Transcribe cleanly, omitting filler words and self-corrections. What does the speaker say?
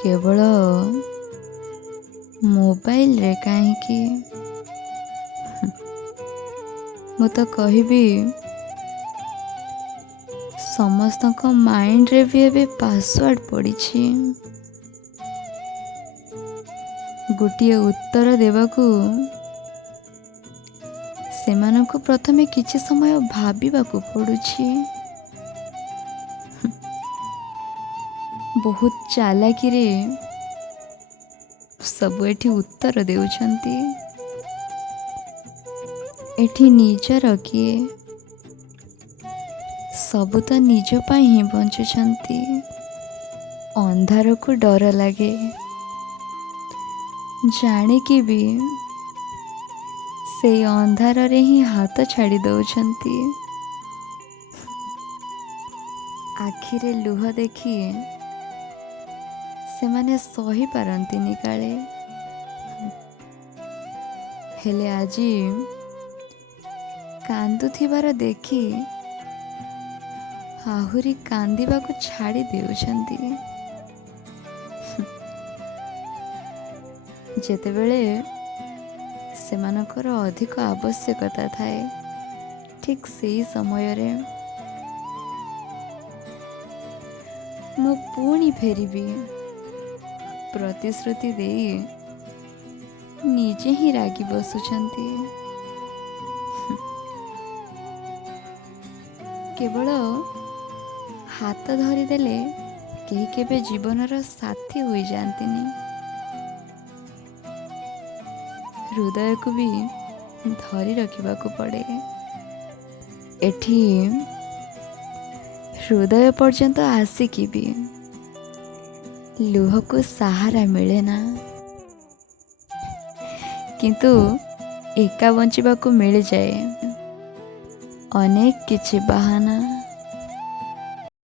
କେବଳ ମୋବାଇଲରେ କାହିଁକି? ମୁଁ ତ କହିବି ସମସ୍ତଙ୍କ ମାଇଣ୍ଡରେ ବି ଏବେ ପାସୱାର୍ଡ ପଡ଼ିଛି। ଗୋଟିଏ ଉତ୍ତର ଦେବାକୁ ସେମାନଙ୍କୁ ପ୍ରଥମେ କିଛି ସମୟ ଭାବିବାକୁ ପଡ଼ୁଛି। ବହୁତ ଚାଲାକିରେ ସବୁ ଏଠି ଉତ୍ତର ଦେଉଛନ୍ତି। ଏଠି ନିଜର କିଏ? ସବୁ ତ ନିଜ ପାଇଁ ହିଁ ବଞ୍ଚୁଛନ୍ତି। ଅନ୍ଧାରକୁ ଡର ଲାଗେ, ଜାଣିକି ବି ସେଇ ଅନ୍ଧାରରେ ହିଁ ହାତ ଛାଡ଼ି ଦଉଛନ୍ତି। ଆଖିରେ ଲୁହ ଦେଖି ସେମାନେ ସହିପାରନ୍ତିନି କାଳେ। ହେଲେ ଆଜି କାନ୍ଦୁଥିବାର ଦେଖି ଆହୁରି କାନ୍ଦିବାକୁ ଛାଡ଼ି ଦେଉଛନ୍ତି। ଯେତେବେଳେ ସେମାନଙ୍କର ଅଧିକ ଆବଶ୍ୟକତା ଥାଏ, ଠିକ୍ ସେଇ ସମୟରେ ମୁଁ ପୁଣି ଫେରିବି ପ୍ରତିଶ୍ରୁତି ଦେଇ ନିଜେ ହିଁ ରାଗି ବସୁଛନ୍ତି। କେବଳ ହାତ ଧରିଦେଲେ କେହି କେବେ ଜୀବନର ସାଥୀ ହୋଇଯାଆନ୍ତିନି। ହୃଦୟକୁ ବି ଧରି ରଖିବାକୁ ପଡ଼େ। ଏଠି ହୃଦୟ ପର୍ଯ୍ୟନ୍ତ ଆସିକି ବି ଲୁହକୁ ସାହାରା ମିଳେ ନା, କିନ୍ତୁ ଏକା ବଞ୍ଚିବାକୁ ମିଳିଯାଏ ଅନେକ କିଛି ବାହାନା।